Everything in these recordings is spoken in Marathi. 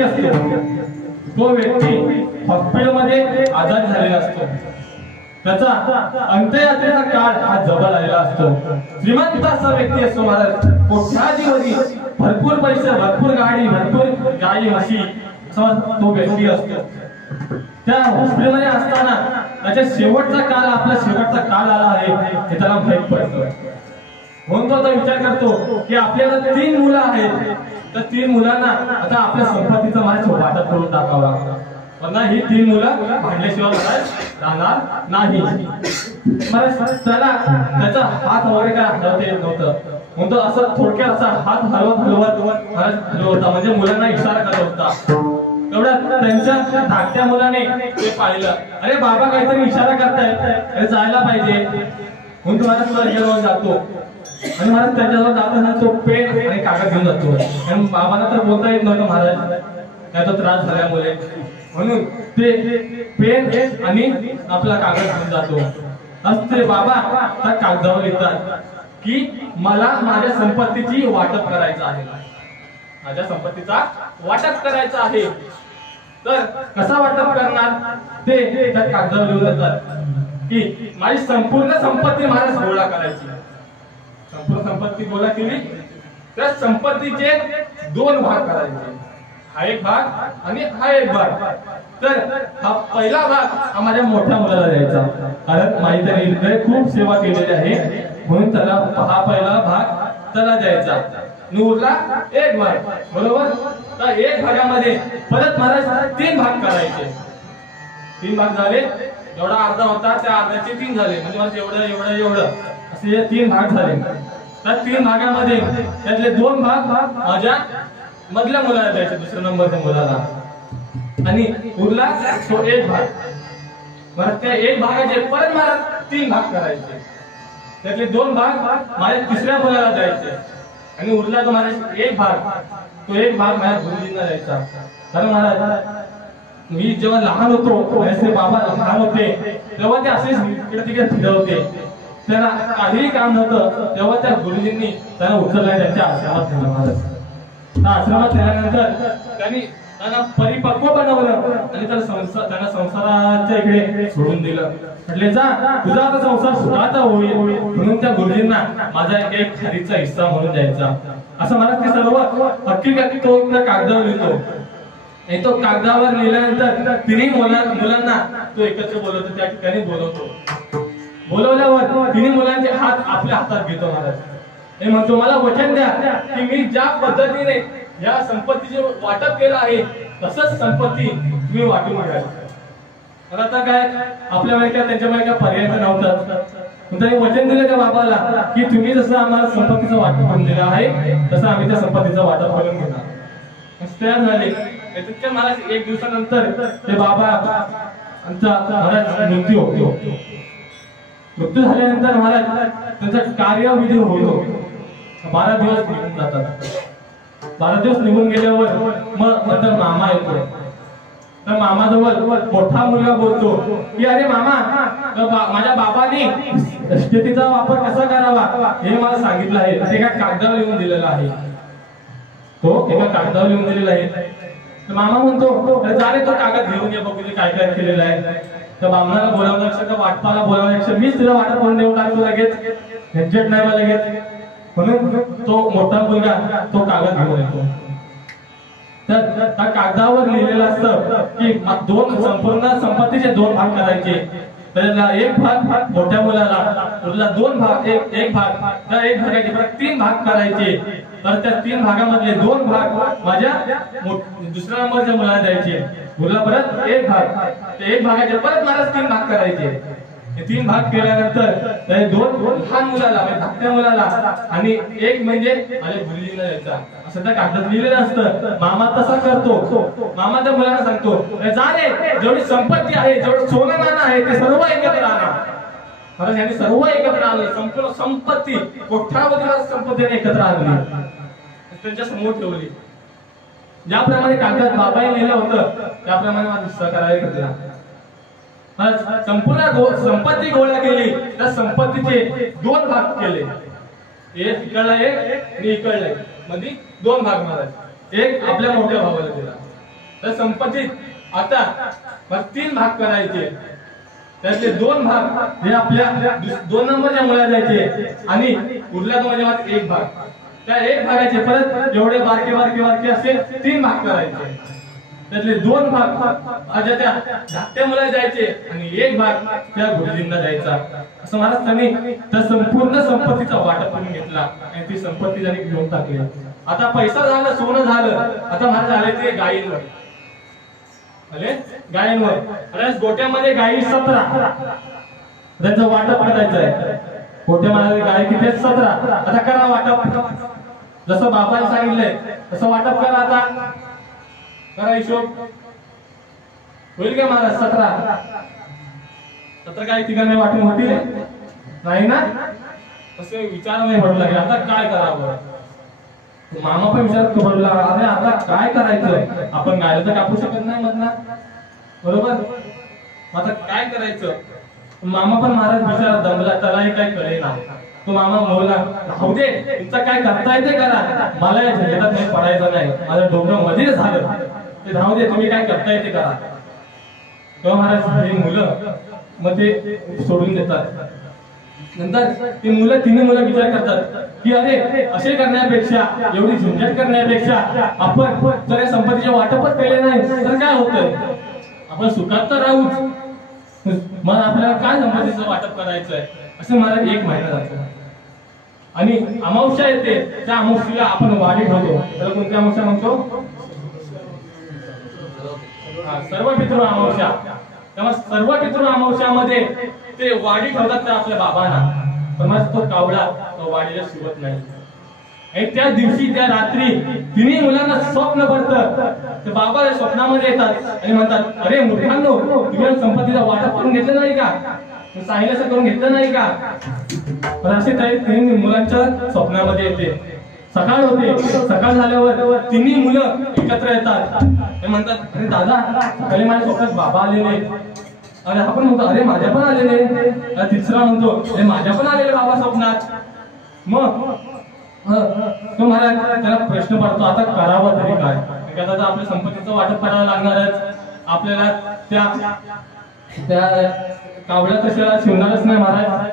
असतो तो व्यक्ती हॉस्पिटलमध्ये आजारी झालेला असतो, त्याचा अंत्ययात्रेचा काळ हा जवळ आलेला असतो। श्रीमंत असा व्यक्ती असतो महाराज, कोट्याधीपती, भरपूर पैसे, भरपूर गाडी, भरपूर गाई म्हशी असा तो व्यक्ती असतो। त्या हॉस्पिटलमध्ये असताना त्याच्या शेवटचा काळ, आपला शेवटचा काळ आला आहे हे त्याला माहित पडतं। म्हणून तो आता विचार करतो की आपल्याला 3 मुलं आहेत, तर 3 मुलांना आता आपल्या संपत्तीचा माझ्या वाटप करून टाकावा, पण ही 3 मुलं भांडल्याशिवाय राहणार नाही। त्याला त्याचा हात वगैरे काय हलवता येत नव्हतं, म्हणून तो असं थोडक्यात असा हात हलवत म्हणजे मुलांना इशारा करत होता। तेवढ्यात त्यांच्या धाकट्या मुलाने ते पाहिलं, अरे बाबा काहीतरी इशारा करतायत, जायला पाहिजे, म्हणून तो माझ्या तुला घेऊन जातो आणि महाराज त्याच्याजवळ जाताना तो पेन आणि कागद घेऊन जातो। आणि बाबांना तर बोलता येत नव्हतं महाराज, त्याचा त्रास झाल्यामुळे, म्हणून ते पेन आणि आपला कागद घेऊन जातो। असते बाबा त्या कागदावर लिहितात की मला माझ्या संपत्तीची वाटप करायचं आहे, माझ्या संपत्तीचा वाटप करायचा आहे। तर कसा वाटप करणार ते त्या कागदावर लिहून देतात की माझी संपूर्ण संपत्ती महाराज गोळा करायची। संपूर्ण संपत्ती गोळा केली तर संपत्तीचे 2 भाग करायचे, हा एक भाग आणि हा एक भाग। तर हा पहिला भाग हा माझ्या मोठ्या मुलाला द्यायचा, कारण माहिती आहे खूप सेवा केलेली आहे, म्हणून त्याला हा पहिला भाग त्याला द्यायचा। उरला 1 भाग, बरोबर। तर 1 भागामध्ये परत महाराज 3 भाग करायचे। 3 भाग झाले, एवढा अर्धा होता त्या अर्ध्याचे 3 झाले, म्हणजे मला एवढं एवढं एवढं असे 3 भाग झाले। त्या 3 भागामध्ये त्यातले 2 भाग माझ्या मधल्या मुलाला द्यायचे, दुसऱ्या नंबरच्या मुलाला, आणि उरला तो 1 भाग। बरं, त्या 1 भागाचे परत मला 3 भाग करायचे, त्यातले 2 भाग माझ्या तिसऱ्या मुलाला द्यायचे, आणि उरला तो महाराज 1 भाग, तो 1 भाग माझ्या गुरुजींना द्यायचा। कारण महाराज मी जेव्हा लहान होतो, असे बाबा लहान होते तेव्हा ते असेच इकडे तिकडे फिरवते, त्यांना काहीही काम नव्हतं, तेव्हा त्या गुरुजींनी त्यांना उचललं, त्यांच्या आश्रमात ठेवलं महाराज। त्या आश्रमात ठेवल्यानंतर त्यांना परिपक्व बनवलं आणि त्यांना संसाराच्या इकडे सोडून दिलं, म्हटले जा तुझा आता संसार सुखाचा होईल, म्हणून त्या गुरुजींना माझा एक खारीचा हिस्सा म्हणून द्यायचा। असं मला ते सर्व हकीकत तो कागदावर लिहितो, आणि तो कागदावर लिहिल्यानंतर 3 मुलांना तो एकत्र बोलवतो, त्या ठिकाणी बोलवतो। बोलवल्यावर 3 मुलांचे हात आपल्या हातात घेतो महाराज, हे म्हणतो मला वचन द्या की मी ज्या पद्धतीने या संपत्तीचे वाटप केलं आहे तसंच संपत्ती तुम्ही वाटून घ्याल। आता काय आपल्या माहिती त्यांच्या माहिती पर्याय नव्हता, त्यांनी वचन दिलं त्या बाबाला की तुम्ही जसं आम्हाला संपत्तीचं वाटप करून दिलं आहे तसं आम्ही त्या संपत्तीचं वाटप करून घेणार। तयार झाले। तितक्या महाराज 1 दिवसानंतर ते बाबा आमचा महाराज मृत्यू होतो। मृत्यू झाल्यानंतर महाराज त्यांचा कार्यविधी होतो। 12 दिवस निघून जातात। 12 दिवस निघून गेल्यावर मग नंतर मामा येतो। तर मामाजवळ मोठा मुलगा बोलतो की अरे मामा माझ्या बाबांनी शेतीचा वापर कसा करावा हे मला सांगितलं आहे, ते एका कागदावर लिहून दिलेलं आहे, तो एका कागदावर लिहून दिलेला आहे। तर मामा म्हणतो चालेल तो कागद घेऊन ये बघू काय काय केलेलं आहे। तर बामणाला बोलावण्यापेक्षा का वाटपाला बोलावण्यापेक्षा मीच तिला वाटप करून देऊन टाकतो लगेच, झंझट नाही मला लगेच, म्हणून तो मोठा मुलगा तो कागद घेऊन येतो। तर त्या कागदावर लिहिलेलं असतं की संपूर्ण संपत्तीचे 2 भाग करायचे, त्याला 1 भाग मोठ्या मुलाला, उरला 2 भाग, एक भाग, त्या 1 भागाचे परत 3 भाग करायचे। तर त्या 3 भागामधले 2 भाग माझ्या दुसऱ्या नंबरच्या मुलाला द्यायचे, उरला परत 1 भाग, ते 1 भागाचे परत मला 3 भाग करायचे। हे 3 भाग केल्यानंतर त्या 2 लहान मुलाला म्हणजे धाकट्या मुलाला आणि 1 म्हणजे माझ्या गुरुजींना द्यायचा, असं त्या कागदात लिहिलेलं असतं। मामा तसा करतो, मामा त्या मुलाला सांगतो जा रे, जेवढी संपत्ती आहे, जेवढं सोनं नाणं आहे ते सर्व एकत्र आणा। कारण यांनी सर्व एकत्र आणलं, संपूर्ण संपत्ती कोट्यावधी संपत्तीने एकत्र आणली, त्यांच्या समोर ठेवली। ज्याप्रमाणे कागदात बाबाने लिहिलं होतं त्याप्रमाणे माझा हिस्सा करायला घेतला। संपूर्ण संपत्ती गोळा केली, त्या संपत्तीचे 2 भाग केले, एक इकडला 1 आणि इकडला 1, म्हणजे 2 भाग महाराज। 1 आपल्या मोठ्या भावाला दिला तर संपत्तीत आता 3 भाग करायचे. त्यातले 2 भाग हे आपल्या 2 नंबरच्या मुलाला द्यायचे आणि उरल्या 2 मध्ये 1 भाग. त्या 1 भागाचे परत एवढे बारके असे 3 भाग करायचे. त्यातले 2 भाग त्या धाकट्या मुलाला द्यायचे आणि 1 भाग त्या गुरुजींना द्यायचा. असं महाराजांनी त्या संपूर्ण संपत्तीचा वाटप करून घेतला आणि ती संपत्ती त्यांनी घेऊन टाकली. आता पैसा झाला, सोनं झालं, आता महाराज आले ते गायींवर. गायींवर गोट्यामध्ये गायी 17, त्यांचं वाटप करायचं आहे. गोट्यामध्ये गायी किती 17. आता करा वाटप, जसं बाबांनी सांगितलंय तसं वाटप करा. आता करा हिशोब, होईल का महाराज? 17 काही ठिकाणी वाटून होतील नाही ना? असे विचार नाही पडू लागले. आता काय करावं? मामा पण विचारत पडला, अरे आता काय करायचं? आपण गायला तर कापू शकत नाही मधना, बरोबर? आता काय करायचं? मामा पण महाराज विचार दमला, त्यालाही काही कळेना. तो मामा बोलला, राहू दे, तुमचं काय करता येते करा, मला या झंझटात नाही पडायचं नाही. माझं डोकं मध्ये झालं, ते राहू दे, तुम्ही काय करता येते करा. तेव्हा महाराज ही मुलं मग ते सोडून देतात. नंतर ती मुलं 3 मुलं विचार करतात की अरे असे करण्यापेक्षा, एवढी झंझट करण्यापेक्षा आपण जर या संपत्तीचे वाटपच केले नाही तर काय होतंय? आपण सुखात तर राहूच, मग आपल्याला काय संपत्तीचं वाटप करायचंय? असं मला 1 महिना जातो आणि अमावस्या येते. त्या अमावस्येला आपण वाढी ठेवतो. त्याला कोणती अमावस्या म्हणतो? सर्व पितृ अमावस्या. तेव्हा सर्व पितृ अमावस्यामध्ये ते वाढी ठेवतात त्या आपल्या बाबांना. पण तो कावळा तो वाढीला शिवत नाही. आणि त्या दिवशी त्या रात्री 3 मुलांना स्वप्न पडतं. ते बाबा स्वप्नामध्ये येतात आणि म्हणतात, अरे मूर्खांनो, तुम्ही संपत्तीचा वाटप करून घेतलं नाही का? सांगितलं करून घेतलं नाही का? पण असे त्या 3 मुलांच्या स्वप्नामध्ये येते. सकाळ होते. सकाळ झाल्यावर 3 मुलं एकत्र येतात. ते म्हणतात, अरे दादा, सकाळी माझ्या स्वप्नात बाबा आलेले. अरे आपण म्हणतो, अरे माझ्या पण आलेले. तिसरा म्हणतो, अरे माझ्या पण आलेले बाबा स्वप्नात. मग तो महाराज त्याला प्रश्न पडतो, आता करावं तरी काय? आता आपल्या संपत्तीचं वाटप करावं लागणारच. आपल्याला त्या कावळ्या कशाला शिवणारच नाही महाराज.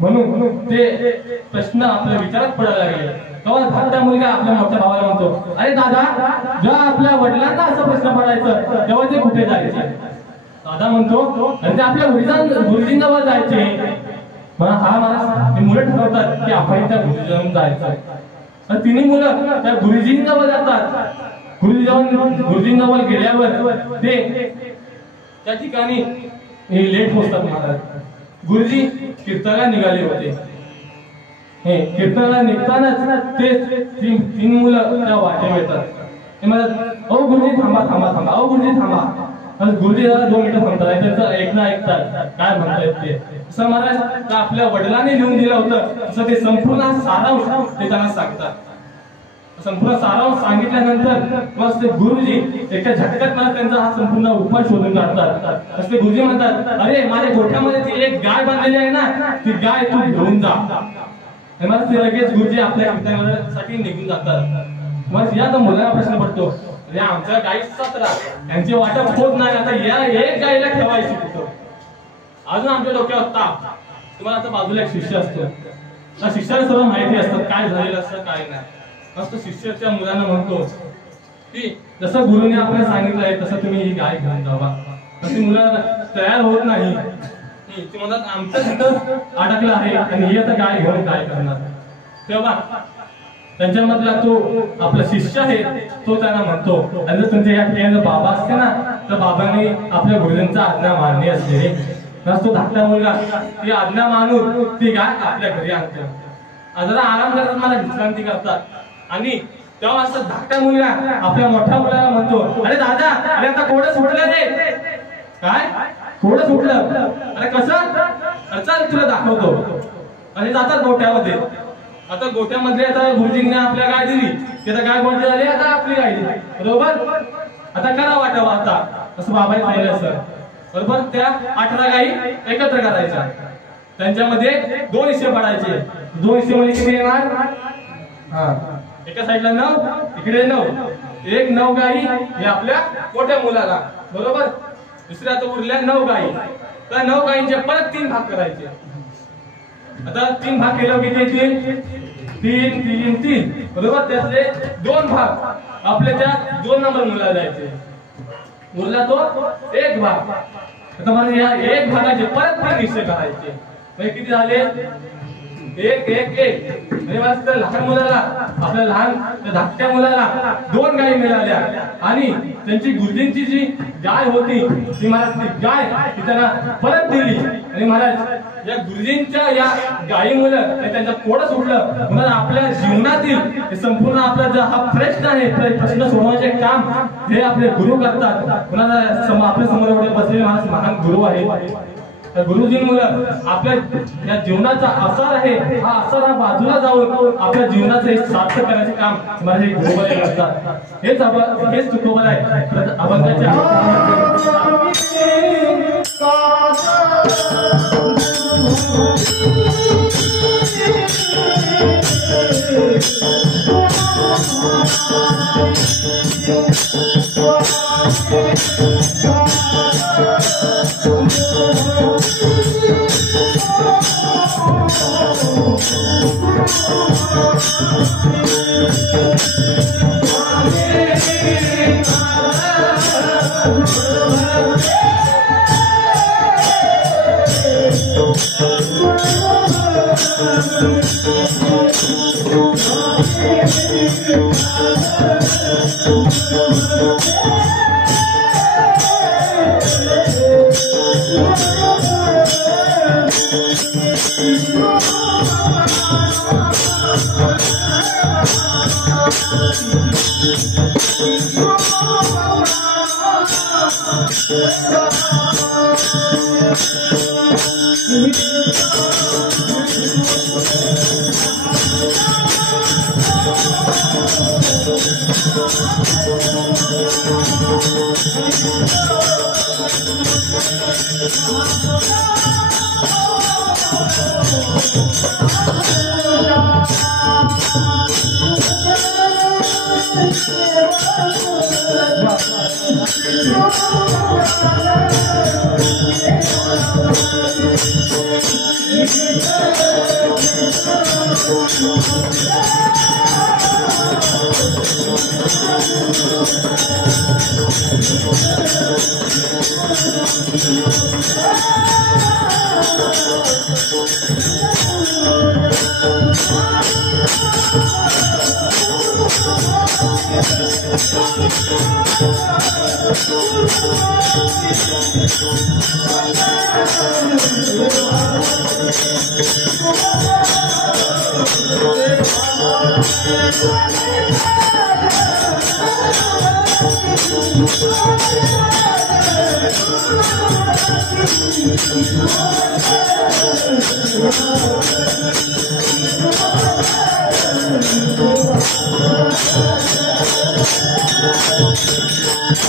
म्हणून ते प्रश्न आपल्या विचारात पडायला लागले. तेव्हा धाकटा मुलगा आपल्या मोठ्या भावाला म्हणतो, अरे दादा, जेव्हा आपल्या वडिलांना असं प्रश्न पडायचं तेव्हा ते कुठे जायचे? दादा म्हणतो, अरे ते आपल्या गुरुजींजवळ जायचे. हा महाराज मुलं ठरवतात की आपण त्या गुरुजींजवळ जायचं. 3 मुलं त्या गुरुजींजवळ जातात. गुरुजींजवळ गेल्यावर ते त्या ठिकाणी लेट पोहोचतात महाराज. गुरुजी कीर्तनाला निघाले होते. कीर्तनाला निघतानाच ते 3 मुलं त्या वाटेवर येतात. ते म्हणतात, ओ गुरुजी थांबा थांबा थांबा, ओ गुरुजी थांबा. गुरुजी जरा 2 मिनिटं थांबतात. त्यांचं ऐकतात काय म्हणतायत ते. असं महाराज आपल्या वडिलांनी लिहून दिलं होतं तसं ते संपूर्ण सारांश ते त्यांना सांगतात. संपूर्ण सारांश सांगितल्यानंतर मग ते गुरुजी एका झटक्यात मला त्यांचा हा संपूर्ण उपाय शोधून काढतात. असं ते गुरुजी म्हणतात, अरे माझ्या गोठ्यामध्ये ती एक गाय बांधलेली आहे ना, ती गाय तू घेऊन जा. मला ते लगेच गुरुजी आपल्या कीर्तनासाठी निघून जातात. मग या तर मुलाला प्रश्न पडतो, आमच्या गाई 17, यांचे वाटप होत नाही. आता या 1 गायीला ठेवायची कुठं? अजून आमच्या डोक्यावर ताप. तुम्हाला आता बाजूला एक शिष्य असतो. त्या शिष्याला सर्व माहिती असतं काय झालेलं असतं काय नाही. मस्त शिष्याच्या मुलांना म्हणतो की जसं गुरुने आपल्याला सांगितलं आहे तसं तुम्ही ही गाय घेऊन जावा. तशी मुलं तयार होत नाही. ते म्हणतात आमचं तिथं अडकलं आहे आणि ही आता गाय घेऊन काय करणार? तेव्हा त्यांच्यामधला तो आपला शिष्य आहे तो त्यांना म्हणतो, आणि जर तुमच्या या ठिकाणी बाबा असते ना तर बाबांनी आपल्या गुरुजींचा आज्ञा मानली असते. तो धाकटा मुलगा ती आज्ञा मानून ती गाय आपल्या घरी आणतो. जरा आराम करतात, मला विश्रांती करतात. आणि तेव्हा असं धाकटा मुलगा आपल्या मोठ्या मुलाला म्हणतो, अरे दादा, अरे आता कोडं सुटलं रे. काय कोडं सुटलं? अरे कसं? चल तुला दाखवतो. आणि जातात गोठ्यामध्ये. आता गोठ्यामध्ये आता गुरुजींनी आपल्या गाय दिली, ती आता गाय कोणती झाली? आता आपली गाय दिली, बरोबर? आता करा वाटावं आता, असं बाबांनी सांगितलं सर, बरोबर? त्या 18 गायी एकत्र करायच्या. त्यांच्यामध्ये 2 हिस्से पडायचे. 2 हिस्से म्हणजे किती येणार? एका साईडला 9, इकडे 9. एक 9 गाई हे आपल्या मोठ्या मुलाला, बरोबर. दुसऱ्या तर उरल्या 9 गाई. तर 9 गायींचे परत 3 भाग करायचे. आता 3 भाग केलं किती येतील? 3 3 3, बरोबर. त्यातले 2 भाग आपल्या त्या 2 नंबर मुलाला द्यायचे. उरला तो 1 भाग. आता मला या 1 भागाचे परत 3 हिस्से करायचे. म्हणजे किती झाले? 1 1 1. म्हणजे मला लहान मुलाला, आपल्या लहान धाकट्या मुलाला 2 गायी मिळाल्या आणि त्यांची गुरुजींची जी गाय होती ती मला ती गाय ती त्यांना परत दिली. आणि महाराज या गुरुजींच्या या गायी मुलं त्यांचा कोडच उडलं. म्हणून आपल्या जीवनातील हे संपूर्ण आपला जो हा प्रश्न आहे, प्रश्न सोडवण्याचे काम हे आपले गुरु करतात. कुणाला आपल्या समोर एवढे बसलेले महान गुरु आहे. गुरुजींमुळे आपल्या या जीवनाचा आसार आहे, हा आसार हा बाजूला जाऊन आपल्या जीवनाचं हे सार्थ करायचे काम माझे गुरुवाले करतात. हेच तुकोबल आहे अभंगाच्या.